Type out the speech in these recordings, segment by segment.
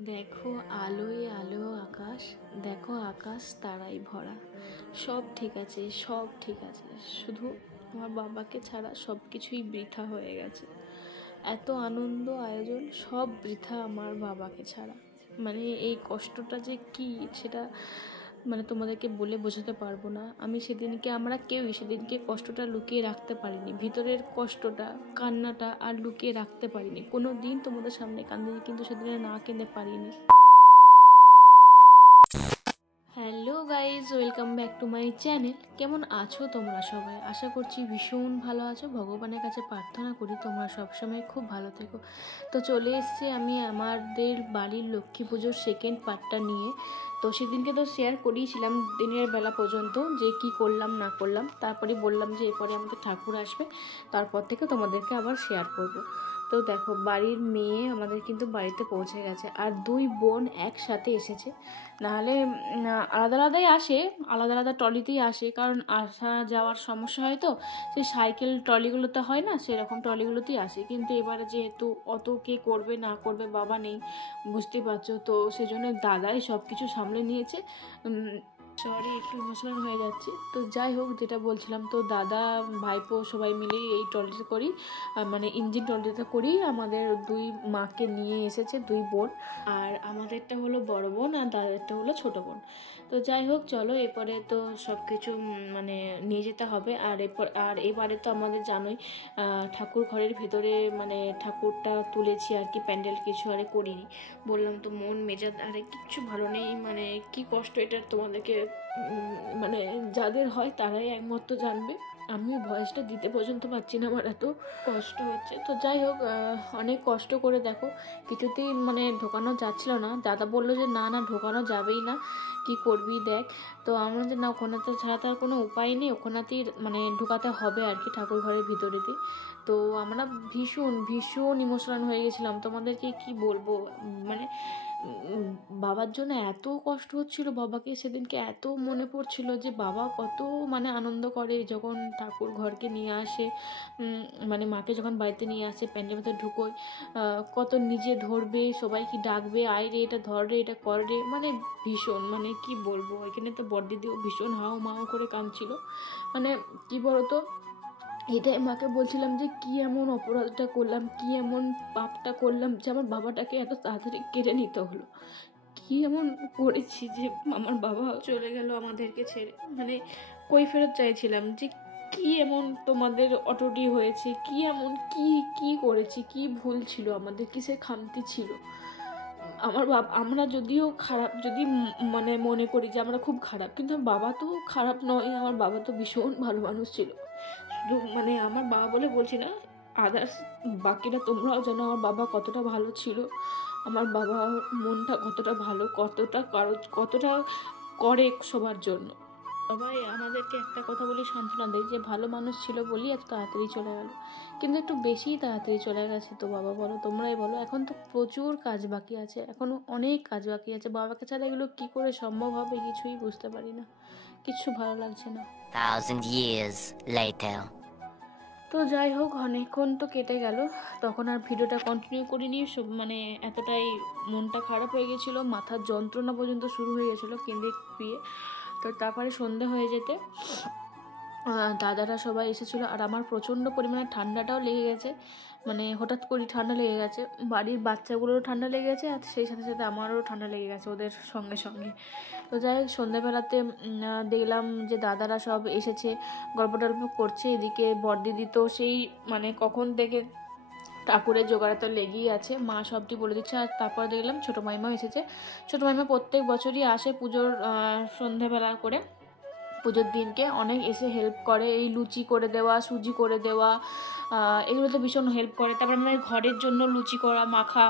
দেখো আলোয় আলো আকাশ, দেখো আকাশ তারাই ভরা। সব ঠিক আছে, সব ঠিক আছে, শুধু আমার বাবাকে ছাড়া সব কিছুই বৃথা হয়ে গেছে। এত আনন্দ আয়োজন সব বৃথা আমার বাবাকে ছাড়া। মানে এই কষ্টটা যে কি সেটা মানে তোমাদেরকে বলে বোঝাতে পারবো না। আমরা কেউই সেদিনকে কষ্টটা লুকিয়ে রাখতে পারিনি, ভিতরের কষ্টটা কান্নাটা আর লুকিয়ে রাখতে পারিনি। কোনো দিন তোমাদের সামনে কান্দিনি, কিন্তু সেদিনে না কেঁদে পারিনি। Hello guys, welcome back to my channel. কেমন আছো তোমরা সবাই? আশা করছি ভীষণ ভালো আছো। ভগবানের কাছে প্রার্থনা করি তোমরা সবসময় খুব ভালো থেকো। তো চলে এসেছি আমি আমাদের বাড়ির লক্ষ্মী পুজোর সেকেন্ড পার্টটা নিয়ে। তো সেদিনকে তো শেয়ার করিয়েছিলাম দিনের বেলা পর্যন্ত যে কি করলাম না করলাম, তারপরে বললাম যে এরপরে আমাদের ঠাকুর আসবে, তারপর থেকে তোমাদেরকে আবার শেয়ার করব। তো দেখো বাড়ির মেয়ে আমাদের কিন্তু বাড়িতে পৌঁছে গেছে, আর দুই বোন একসাথে এসেছে। নাহলে আলাদা আলাদাই আসে, আলাদা আলাদা ট্রলিতেই আসে, কারণ আসা যাওয়ার সমস্যা হয়। তো সেই সাইকেল ট্রলিগুলোতে হয় না, সেরকম ট্রলিগুলোতেই আসে। কিন্তু এবারে যেহেতু অত কে করবে না করবে, বাবা নেই, বুঝতেই পারছো, তো সেজন্য দাদাই সব কিছু সামলে নিয়েছে। সরি, একটু ইমোশনাল হয়ে যাচ্ছে। তো যাই হোক, যেটা বলছিলাম, তো দাদা ভাইপো সবাই মিলেই এই ট্রলিতে করি, মানে ইঞ্জিন ট্রলিতে করি আমাদের দুই মাকে নিয়ে এসেছে, দুই বোন। আর আমাদেরটা হলো বড় বোন আর দাদারটা হলো ছোট বোন। তো যাই হোক, চলো এরপরে তো সব কিছু মানে নিয়ে যেতে হবে। আর এবারে তো আমাদের জানোই ঠাকুর ঘরের ভেতরে মানে ঠাকুরটা তুলেছি আর কি, প্যান্ডেল কিছু আরে করিনি। বললাম তো মন মেজাজ আরে কিচ্ছু ভালো নেই, মানে কি কষ্ট এটা তোমাদেরকে মানে যাদের হয় তারাই একমাত্র জানবে। আমি ভয়েসটা দিতে পর্যন্ত পারছি না, আমার এত কষ্ট হচ্ছে। তো যাই হোক, অনেক কষ্ট করে দেখো কিছুতেই মানে ঢোকানো যাচ্ছিল না। দাদা বললো যে না না ঢোকানো যাবেই না, কি করবি দেখ। তো আমরা যে না, ওখানেতে ছাড়া তার কোনো উপায় নেই, ওখানেতেই মানে ঢোকাতে হবে আর কি, ঠাকুর ঘরের ভিতরেতে। তো আমরা ভীষণ ভীষণ ইমোশনাল হয়ে গেছিলাম, তোমাদেরকে কি বলবো। মানে বাবার জন্য এত কষ্ট হচ্ছিল, বাবাকে সেদিনকে এত মনে পড়ছিল যে বাবা কত মানে আনন্দ করে যখন ঠাকুর ঘরকে নিয়ে আসে, মানে মাকে যখন বাড়িতে নিয়ে আসে, প্যান্ডেল মধ্যে ঢুকোয়, কত নিজে ধরবে, সবাইকে ডাকবে, আয় রে এটা ধর রে এটা কর রে, মানে ভীষণ, মানে কি বলবো। এখানে তো বড়দিদিও ভীষণ হাও মাও করে কাঁদছিল। মানে কি বলতো, এটাই মাকে বলছিলাম যে কি এমন অপরাধটা করলাম, কি এমন পাপটা করলাম যে আমার বাবাটাকে এত তাড়াতাড়ি কেড়ে নিতে হলো। কি এমন করেছি যে আমার বাবা চলে গেল আমাদেরকে ছেড়ে। মানে কই ফেরত চাইছিলাম যে কি এমন তোমাদের অটুটি হয়েছে, কি এমন কি কি করেছি, কি ভুল ছিল আমাদের, কিসের খামতি ছিল। আমরা যদিও খারাপ, যদি মানে মনে করি যে আমরা খুব খারাপ, কিন্তু আমার বাবা তো খারাপ নয়, আমার বাবা তো ভীষণ ভালো মানুষ ছিল। শুধু মানে আমার বাবা বলে বলছি না, আদার্স বাকিরা তোমরাও জানো আমার বাবা কতটা ভালো ছিল, আমার বাবা মনটা কতটা ভালো, কতটা করে সবার জন্য। সবাই আমাদেরকে একটা কথা বলে সান্ত্বনা দেয় যে ভালো মানুষ ছিল বলেই এত তাড়াতাড়ি চলে গেল, কিন্তু একটু বেশিই তাড়াতাড়ি চলে গেছে। তো বাবা বলো, তোমরাই বলো, এখন তো প্রচুর কাজ বাকি আছে, এখনও অনেক কাজ বাকি আছে। বাবাকে ছাড়া এগুলো কী করে সম্ভব হবে কিছুই বুঝতে পারি না, কিচ্ছু ভালো লাগছে না। 1000 years later. তো যাই হোক, অনেকক্ষণ তো কেটে গেল, তখন আর ভিডিওটা কন্টিনিউ করিনি। মানে এতটাই মনটা খারাপ হয়ে গেছিলো, মাথার যন্ত্রণা পর্যন্ত শুরু হয়ে গেছিলো কেঁদে পিয়ে। তো তারপরে সন্ধে হয়ে যেতে দাদারা সবাই এসেছিলো, আর আমার প্রচণ্ড পরিমাণে ঠান্ডাটাও লেগে গেছে, মানে হঠাৎ করে ঠান্ডা লেগে গেছে, বাড়ির বাচ্চাগুলোরও ঠান্ডা লেগে গেছে, আর সেই সাথে সাথে আমারও ঠান্ডা লেগে গেছে ওদের সঙ্গে সঙ্গে। তো যাই হোক, সন্ধ্যেবেলাতে দেখলাম যে দাদারা সব এসেছে, গল্প টল্প করছে। এদিকে বড়দিদি তো সেই মানে কখন থেকে ঠাকুরের জোগাড়ে তো লেগেই আছে, মা সবটি বলে দিচ্ছে। আর তারপর দেখলাম ছোটো মাইমাও এসেছে। ছোটো মাইমা প্রত্যেক বছরই আসে পুজোর সন্ধ্যেবেলা করে, পুজোর দিনকে অনেক এসে হেল্প করে, এই লুচি করে দেওয়া, সুজি করে দেওয়া, এগুলোতে ভীষণ হেল্প করে। তারপর আমাদের ঘরের জন্য লুচি করা মাখা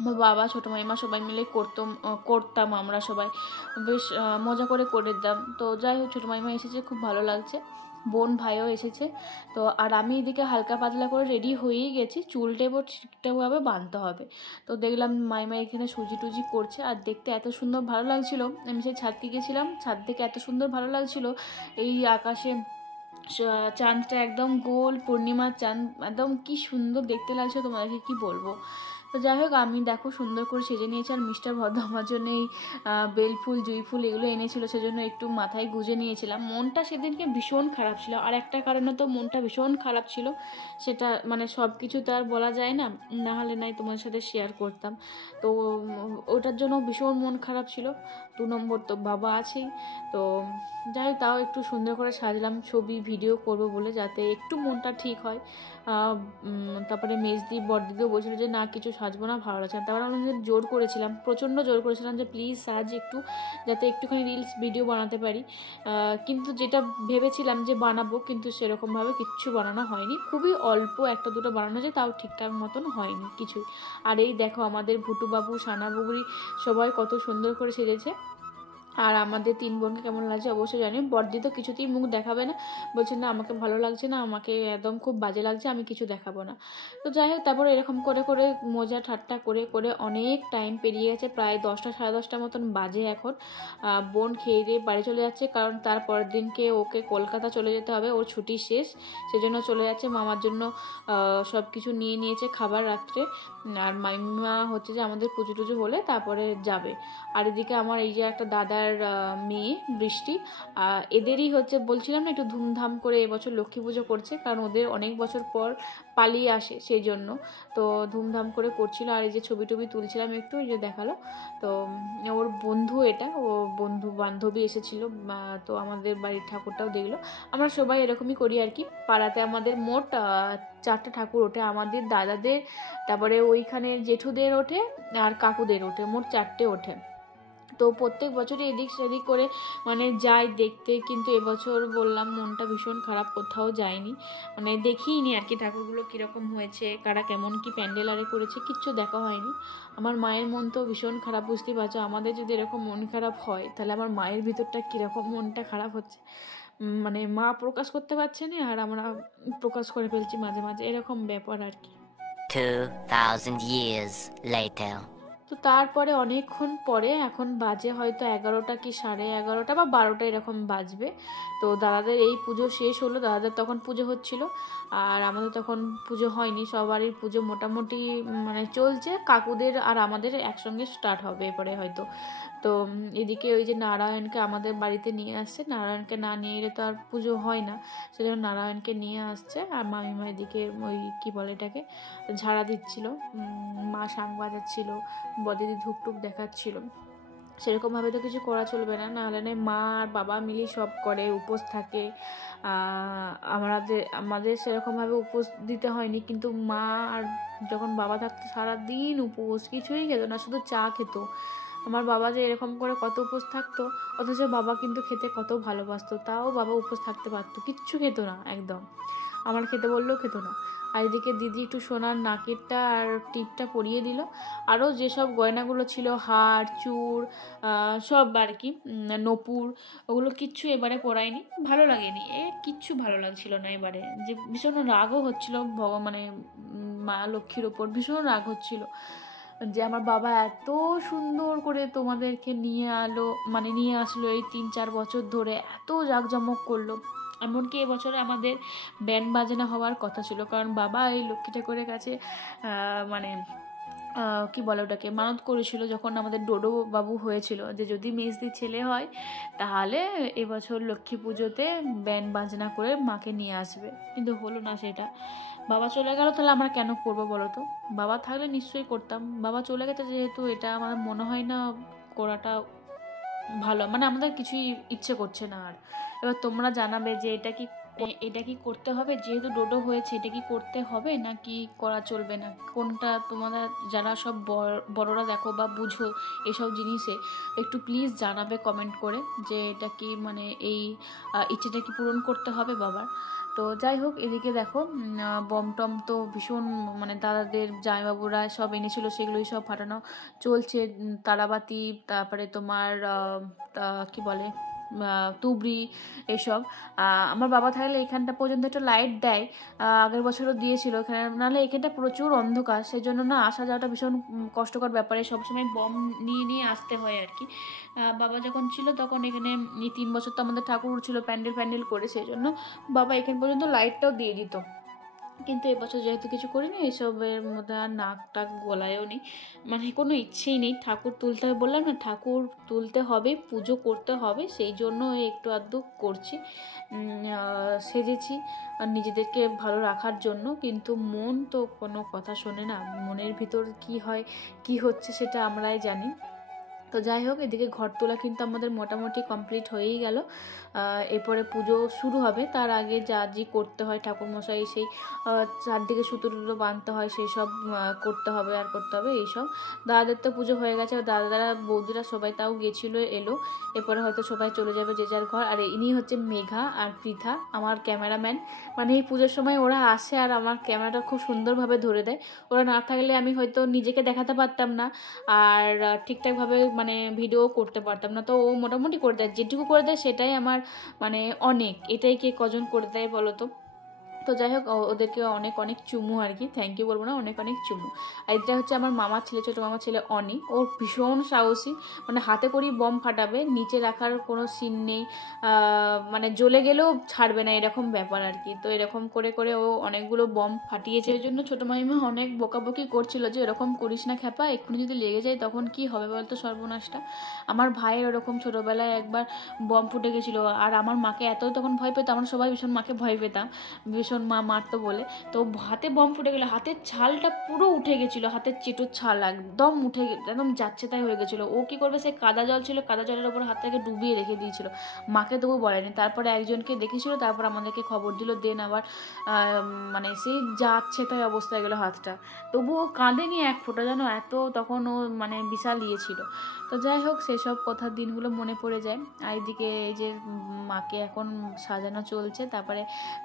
আমার বাবা ছোটো মাইমা সবাই মিলে করতাম আমরা সবাই, বেশ মজা করে দিতাম। তো যাই হোক, ছোটো মাইমা এসেছে, খুব ভালো লাগছে, বোন ভাইও এসেছে। তো আর আমি এদিকে হালকা পাতলা করে রেডি হয়েই গেছি, চুলটা এবার ঠিকঠাকভাবে বাঁধতে হবে। তো দেখলাম মাইমা এখানে সুজি টুজি করছে, আর দেখতে এত সুন্দর ভালো লাগছিলো। আমি সেই ছাদকে গেছিলাম, ছাদ থেকে এত সুন্দর ভালো লাগছিলো, এই আকাশে চাঁদটা একদম গোল পূর্ণিমার চাঁদ, একদম কি সুন্দর দেখতে লাগছে, তোমাদেরকে কি বলবো। তো যাই হোক, আমি দেখো সুন্দর করে সেজে নিয়েছি। আর মিস্টার ভদ্র আমার জন্য এই বেলফুল জুঁই ফুল এগুলো এনেছিল, সেজন্য একটু মাথায় গুঁজে নিয়েছিলাম। মনটা সেদিনকে ভীষণ খারাপ ছিল, আর একটা কারণে তো মনটা ভীষণ খারাপ ছিল, সেটা মানে সব কিছু তো আর বলা যায় না, না হলে নাই তোমার সাথে শেয়ার করতাম। তো ওটার জন্য ভীষণ মন খারাপ ছিল। 2 নম্বর তো বাবা আছেই। তো যাই হোক, তাও একটু সুন্দর করে সাজলাম ছবি ভিডিও করব বলে, যাতে একটু মনটা ঠিক হয়। তারপরে মেজদি বড়দিদিও বলছিল যে না কিছু সাজবো না, ভালো লাগছে না। তারপরে আমি জোর করেছিলাম, প্রচণ্ড জোর করেছিলাম যে প্লিজ সাজ একটু, যাতে একটুখানি রিলস ভিডিও বানাতে পারি। কিন্তু যেটা ভেবেছিলাম যে বানাবো, কিন্তু সেরকমভাবে কিচ্ছু বানানো হয়নি। খুবই অল্প একটা দুটো বানানো যায়, তাও ঠিকঠাক মতন হয়নি কিছুই। আর এই দেখো আমাদের ভুটুবাবু, সানাবুগুড়ি সবাই কত সুন্দর করে সেজেছে। আর আমাদের 3 বোনকে কেমন লাগছে অবশ্যই জানি। বড়দি তো কিছুতেই মুখ দেখাবে না, বলছে না আমাকে ভালো লাগছে না, আমাকে একদম খুব বাজে লাগছে, আমি কিছু দেখাবো না। তো যাই হোক, তারপরে এরকম করে করে মজা ঠাট্টা করে করে অনেক টাইম পেরিয়ে গেছে, প্রায় 10টা সাড়ে 10টা মতন বাজে এখন। বোন খেয়ে দিয়ে বাড়ি চলে যাচ্ছে, কারণ তার পরের দিনকে ওকে কলকাতা চলে যেতে হবে, ওর ছুটি শেষ, সেজন্য চলে যাচ্ছে। মামার জন্য সব কিছু নিয়ে নিয়েছে খাবার রাত্রে। আর মামিমা হচ্ছে যে আমাদের পুজো টুজো হলে তারপরে যাবে। আর এদিকে আমার এই যে একটা দাদার মেয়ে বৃষ্টি, এদেরই হচ্ছে বলছিলাম না একটু ধুমধাম করে এবছর লক্ষ্মী পুজো করছে, কারণ ওদের অনেক বছর পর পালিয়ে আসে সেই জন্য। তো ধুমধাম করে করছিল। আর এই যে ছবি টবি তুলছিলাম একটু, এই যে দেখালো। তো ওর বন্ধু, এটা ও বন্ধু বান্ধবী এসেছিলো, তো আমাদের বাড়ির ঠাকুরটাও দেখলো। আমরা সবাই এরকমই করি আর কি। পাড়াতে আমাদের মোট 4টে ঠাকুর ওঠে, আমাদের দাদাদের, তারপরে ওইখানে জেঠুদের ওঠে, আর কাকুদের ওঠে, মোট 4টে ওঠে। তো প্রত্যেক বছরই এদিক সেদিক করে মানে যাই দেখতে, কিন্তু এবছর বললাম মনটা ভীষণ খারাপ, কোথাও যায়নি, মানে দেখিইনি আর কি ঠাকুরগুলো কীরকম হয়েছে, কারা কেমন কি প্যান্ডেল আরে করেছে, কিচ্ছু দেখা হয়নি। আমার মায়ের মন তো ভীষণ খারাপ, বুঝতেই পারছো। আমাদের যদি এরকম মন খারাপ হয়, তাহলে আমার মায়ের ভিতরটা কীরকম মনটা খারাপ হচ্ছে, মানে মা প্রকাশ করতে পারছে না, আর আমরা প্রকাশ করে ফেলছি মাঝে মাঝে, এরকম ব্যাপার আর কি। 2,000 years later. তো তারপরে অনেকক্ষণ পরে, এখন বাজে হয়তো 11টা কি 11:30 বা 12টা এরকম বাজবে। তো দাদাদের এই পুজো শেষ হলো, দাদাদের তখন পুজো হচ্ছিল, আর আমাদের তখন পুজো হয়নি। সবারই পুজো মোটামুটি মানে চলছে, কাকুদের আর আমাদের একসঙ্গে স্টার্ট হবে এরপরে হয়তো। তো এদিকে ওই যে নারায়ণকে আমাদের বাড়িতে নিয়ে আসছে, নারায়ণকে না নিয়ে এলে তো আর পুজো হয় না, সেজন্য নারায়ণকে নিয়ে আসছে। আর মামিমা এদিকে ওই কী বলে এটাকে ঝাড়া দিচ্ছিল, মা শাঁখ বাজাচ্ছিল, বদিদি ধূপটুপ দেখাচ্ছিল। সেরকমভাবে তো কিছু করা চলবে না, নাহলে মা আর বাবা মিলি সব করে, উপোস থাকে। আমাদের সেরকমভাবে উপোস দিতে হয়নি, কিন্তু মা আর যখন বাবা থাকতো সারাদিন উপোস, কিছুই খেত না, শুধু চা খেত। আমার বাবা যে এরকম করে কত উপোস থাকতো, অথচ বাবা কিন্তু খেতে কত ভালোবাসতো, তাও বাবা উপোস থাকতে পারতো, কিচ্ছু খেত না একদম, আমার খেতে বললেও খেত না। আর এদিকে দিদি একটু সোনার নাকেরটা আর টিপটা পরিয়ে দিল, আরও যেসব গয়নাগুলো ছিল, হার চূড় সব আর কি, নপুর, ওগুলো কিচ্ছু এবারে পরায়নি, ভালো লাগেনি, কিচ্ছু ভালো লাগছিল না এবারে, যে ভীষণ রাগও হচ্ছিল মানে মা লক্ষ্মীর ওপর ভীষণ রাগ হচ্ছিল, যে আমার বাবা এত সুন্দর করে তোমাদেরকে নিয়ে আসলো এই 3-4 বছর ধরে, এত জাঁকজমক করলো। এমনকি এবছরে আমাদের ব্যান্ড বাজনা হওয়ার কথা ছিল, কারণ বাবা এই লক্ষ্মী ঠাকুরের কাছে মানে কি বলে ওটাকে মানত করেছিল, যখন আমাদের ডোডো বাবু হয়েছিল, যে যদি মেজদির ছেলে হয় তাহলে এবছর লক্ষ্মী পুজোতে ব্যান্ড বাজনা করে মাকে নিয়ে আসবে, কিন্তু হলো না সেটা। বাবা চলে গেল, তাহলে আমরা কেন করবো বলো তো? বাবা থাকলে নিশ্চয়ই করতাম, বাবা চলে গেছে যেহেতু, এটা আমার মনে হয় না করাটা ভালো, মানে আমাদের কিছুই ইচ্ছে করছে না আর। এবার তোমরা জানাবে যে এটা কি করতে হবে, যেহেতু ডোডো হয়েছে এটা কি করতে হবে নাকি করা চলবে না, কোনটা তোমরা যারা সব বড়রা দেখো বা বুঝো এসব জিনিসে, একটু প্লিজ জানাবে কমেন্ট করে, যে এটা কি মানে এই ইচ্ছেটা কি পূরণ করতে হবে বাবার। তো যাই হোক, এদিকে দেখো বম টম তো ভীষণ, মানে দাদাদের জামাইবাবুরা সব এনেছিল, সেগুলোই সব ফাটানো চলছে, তারাবাতি, তারপরে তোমার কি বলে তুবড়ি, এসব। আমার বাবা থাকলে এখানটা পর্যন্ত একটা লাইট দেয়, আগের বছরও দিয়েছিল এখানে, নাহলে এখানটা প্রচুর অন্ধকার, সেই জন্য না আসা যাওয়াটা ভীষণ কষ্টকর ব্যাপারে, সবসময় বম নিয়ে নিয়ে আসতে হয় আর কি। বাবা যখন ছিল তখন এখানে এই 3 বছর তো আমাদের ঠাকুর ছিল প্যান্ডেল করে, সেই জন্য বাবা এখান পর্যন্ত লাইটটাও দিয়ে দিত। কিন্তু এবছর যেহেতু কিছু করিনি, এসবের মধ্যে আর নাক টাক গলায়ও নেই, মানে কোনো ইচ্ছেই নেই। ঠাকুর তুলতে হবে, বললাম না ঠাকুর তুলতে হবে, পুজো করতে হবে, সেই জন্য একটু আধটু করছি। সেজেছি আর নিজেদেরকে ভালো রাখার জন্য, কিন্তু মন তো কোনো কথা শোনে না। মনের ভিতর কি হয় কি হচ্ছে সেটা আমরাই জানি। তো যাই হোক, এদিকে ঘর তোলা কিন্তু আমাদের মোটামুটি কমপ্লিট হয়েই গেল। এরপরে পুজো শুরু হবে, তার আগে যা যে করতে হয় ঠাকুরমশাই সেই চারদিকে সুতো টুতো বাঁধতে হয়, সেই সব করতে হবে আর করতে হবে এইসব। দাদাদের তো পুজো হয়ে গেছে, দাদারা বৌদিরা সবাই তাও গেছিলো, এলো। এরপরে হয়তো সবাই চলে যাবে যে যার ঘর। আর ইনি হচ্ছে মেঘা আর পৃথা, আমার ক্যামেরাম্যান। মানে এই পুজোর সময় ওরা আসে আর আমার ক্যামেরাটা খুব সুন্দরভাবে ধরে দেয়। ওরা না থাকলে আমি হয়তো নিজেকে দেখাতে পারতাম না, আর ঠিকঠাকভাবে মানে ভিডিও করতে পারতাম না। তো ও মোটামুটি করে দেয়, যেটুকু করে দেয় সেটাই আমার মানে অনেক। এটাই কে কজন করে দেয় বলো তো। তো যাই হোক, ওদেরকে অনেক অনেক চুমু আর কি, থ্যাংক ইউ বলবো না, অনেক অনেক চুমু। আর এটা হচ্ছে আমার মামার ছেলে, ছোটো মামার ছেলে অনি। ওর ভীষণ সাহসী, মানে হাতে করেই বম ফাটাবে, নিচে রাখার কোনো সিন নেই, মানে জ্বলে গেলেও ছাড়বে না, এরকম ব্যাপার আর কি। তো এরকম করে করে ও অনেকগুলো বম ফাটিয়েছে। ওই জন্য ছোটো মামিমা অনেক বকাবকি করছিল যে এরকম করিস না খ্যাপা, এক্ষুনি যদি লেগে যায় তখন কি হবে বলতো, সর্বনাশটা। আমার ভাইয়ের ওরকম ছোটোবেলায় একবার বম ফুটে গেছিলো, আর আমার মাকে এত তখন ভয় পেতো, আমরা সবাই ভীষণ মাকে ভয় পেতাম, ভীষণ মা মারতো বলে। তো হাতে বম ফুটে গেলে হাতের ছালটা পুরো উঠে গেছিলো, হাতের চেটোর ছাল একদম উঠে একদম যাচ্ছে তাই হয়ে গেছিলো। ও কী করবে, সে কাদা জল ছিল, কাদা জলের ওপর হাতটাকে ডুবিয়ে রেখে দিয়েছিল, মাকে তবু বলেনি। তারপরে একজনকে দেখেছিল, তারপর আমাদেরকে খবর দিল, দেন আবার মানে সে যাচ্ছে তাই অবস্থায় গেলো হাতটা। তবুও কাঁদেনি এক ফোঁটা, যেন এত তখন ও মানে বিশাল ইয়ে ছিল। তো যাই হোক, সেসব কথার দিনগুলো মনে পড়ে যায়। আর এদিকে এই যে মাকে এখন সাজানো চলছে, তারপরে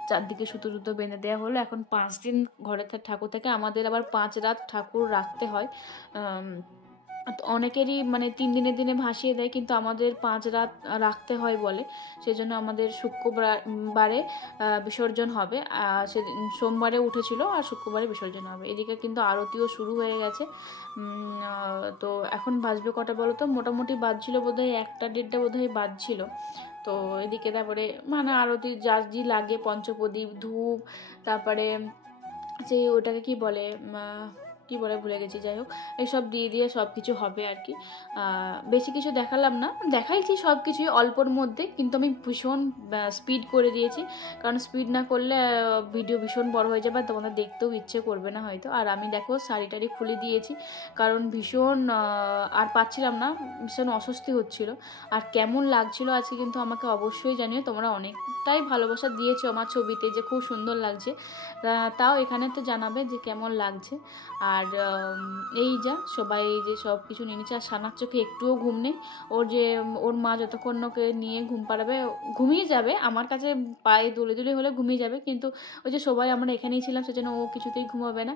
চারদিকে সুতো টুতো বেঁধে দেওয়া হলো। এখন 5 দিন ঘরে ঠাকুর থাকে, আমাদের আবার 5 রাত ঠাকুর রাখতে হয়। অনেকেরই মানে 3 দিনের দিনে ভাসিয়ে দেয়, কিন্তু আমাদের 5 রাত রাখতে হয় বলে। সেজন্য আমাদের শুক্রবারে বিসর্জন হবে, সেদিন সোমবারে উঠেছিল আর শুক্রবারে বিসর্জন হবে। এদিকে কিন্তু আরতিও শুরু হয়ে গেছে। তো এখন বাজবে কটা বলো তো, মোটামুটি বাজছিল বোধহয় 1টা 1:30 বোধহয় বাজছিল। তো এদিকে তারপরে মানে আরতি যা যে লাগে, পঞ্চপ্রদীপ, ধূপ, তারপরে যে ওটাকে কি বলে কি বলে ভুলে গেছি, যাই হোক এইসব দিয়ে দিয়ে সব কিছু হবে আর কি। বেশি কিছু দেখালাম না, দেখাইছি সব কিছুই অল্পর মধ্যে, কিন্তু আমি ভীষণ স্পিড করে দিয়েছি, কারণ স্পিড না করলে ভিডিও ভীষণ বড় হয়ে যাবে আর তোমাদের দেখতেও ইচ্ছে করবে না হয়তো। আর আমি দেখো শাড়ি টাড়ি খুলে দিয়েছি, কারণ ভীষণ আর পাচ্ছিলাম না, ভীষণ অস্বস্তি হচ্ছিল। আর কেমন লাগছিল আজকে কিন্তু আমাকে অবশ্যই জানিও, তোমরা অনেকটাই ভালোবাসা দিয়েছো আমার ছবিতে যে খুব সুন্দর লাগছে, তাও এখানে তো জানাবে যে কেমন লাগছে। আর এই যা সবাই এই যে সব কিছু নিয়ে নিচ্ছে, আর সানার চোখে একটুও ঘুম নেই। ওর মা যতক্ষণ ওকে নিয়ে ঘুম পাড়াবে ঘুমিয়ে যাবে, আমার কাছে পায়ে দুলে দুলে হলে ঘুমিয়ে যাবে, কিন্তু ওই যে সবাই আমরা এখানেই ছিলাম সেজন্য ও কিছুতেই ঘুমাবে না।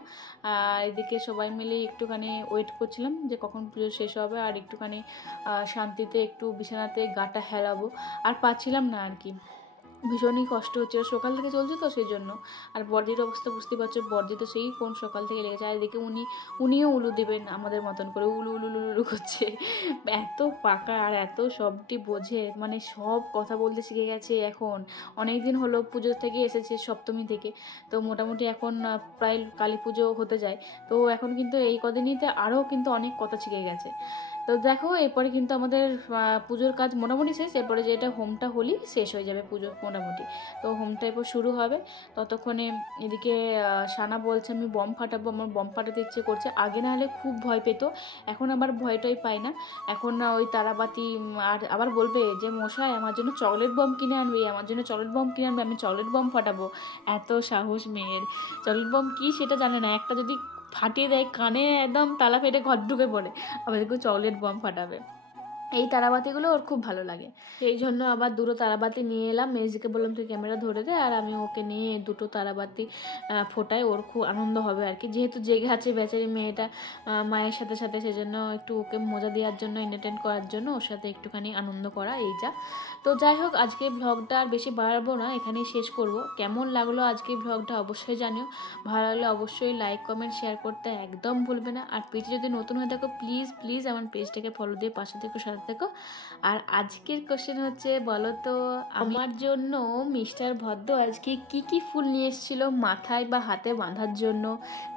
আর এদিকে সবাই মিলে একটুখানি ওয়েট করছিলাম যে কখন পুজো শেষ হবে, আর একটুখানি শান্তিতে একটু বিছানাতে গাটা হেলাবো, আর পাচ্ছিলাম না আর কি, ভীষণই কষ্ট হচ্ছে, সকাল থেকে চলছে তো সেই জন্য। আর বর্দির অবস্থা বুঝতে পারছো, বর্দি তো সেই কোন সকাল থেকে লেগেছে, আর এদিকে উনিও উলু দেবেন আমাদের মতন করে, উলু উলু উলু উলু করছে। এত পাকা আর এত সবটি বোঝে, মানে সব কথা বলতে শিখে গেছে এখন। অনেক দিন হলো, পুজো থেকে এসেছে সপ্তমী থেকে, তো মোটামুটি এখন প্রায় কালী পুজো হতে যায়, তো এখন কিন্তু এই কদিনইতে আরও কিন্তু অনেক কথা শিখে গেছে। তো দেখো এরপরে কিন্তু আমাদের পুজোর কাজ মোটামুটি শেষ, এরপরে যে এটা হোমটা হলি শেষ হয়ে যাবে পুজো মোটামুটি। তো হোমটা এরপর শুরু হবে, ততক্ষণে এদিকে সানা বলছে আমি বম ফাটাবো, আমার বম ফাটাতে ইচ্ছে করছে। আগে না হলে খুব ভয় পেত, এখন আবার ভয়টাই পায় না। এখন না ওই তারাবাতি, আর আবার বলবে যে মশাই আমার জন্য চকলেট বম কিনে আনবে, আমার জন্য চকলেট বম কিনে আনবে, আমি চকলেট বম ফাটাবো। এত সাহস মেয়ের, চকলেট বম কী সেটা জানে না, একটা যদি ফাটিয়ে দেয় কানে একদম তালা ফেটে ঘর ঢুকে পড়ে, আমাদেরকে চকলেট বম ফাটাবে। এই তারাবাতিগুলো ওর খুব ভালো লাগে, সেই জন্য আবার দুটো তারাবাতি নিয়ে এলাম। মেজিকে বললাম তুই ক্যামেরা ধরে দে, আর আমি ওকে নিয়ে দুটো তারাবাতি ফোটাই, ওর খুব আনন্দ হবে আর কি, যেহেতু জেগে আছে বেচারি মেয়েটা মায়ের সাথে সাথে, সেজন্য একটু ওকে মজা দেওয়ার জন্য, এন্টারটেন করার জন্য ওর সাথে একটুখানি আনন্দ করা, এই যা। তো যাই হোক, আজকে ব্লগটা আর বেশি বাড়াবো না, এখানেই শেষ করব। কেমন লাগলো আজকে ব্লগটা অবশ্যই জানিও, ভালো লাগলে অবশ্যই লাইক কমেন্ট শেয়ার করতে একদম ভুলবে না। আর পেজে যদি নতুন হয়ে থাকো প্লিজ প্লিজ আমার পেজটাকে ফলো দিয়ে পাশে থেকে সাথে সাথে থেকো। আর আজকের কোশ্চেন হচ্ছে, বলো তো আমার জন্য মিস্টার ভদ্র আজকে কি কি ফুল নিয়ে এসেছিল মাথায় বা হাতে বাঁধার জন্য।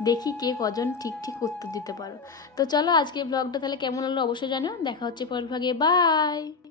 দেখি কে কজন ঠিক ঠিক উত্তর দিতে পারো। তো চলো আজকের ব্লগটা তাহলে কেমন হলো অবশ্যই জানিও। দেখা হচ্ছে পরের ভাগে, বাই।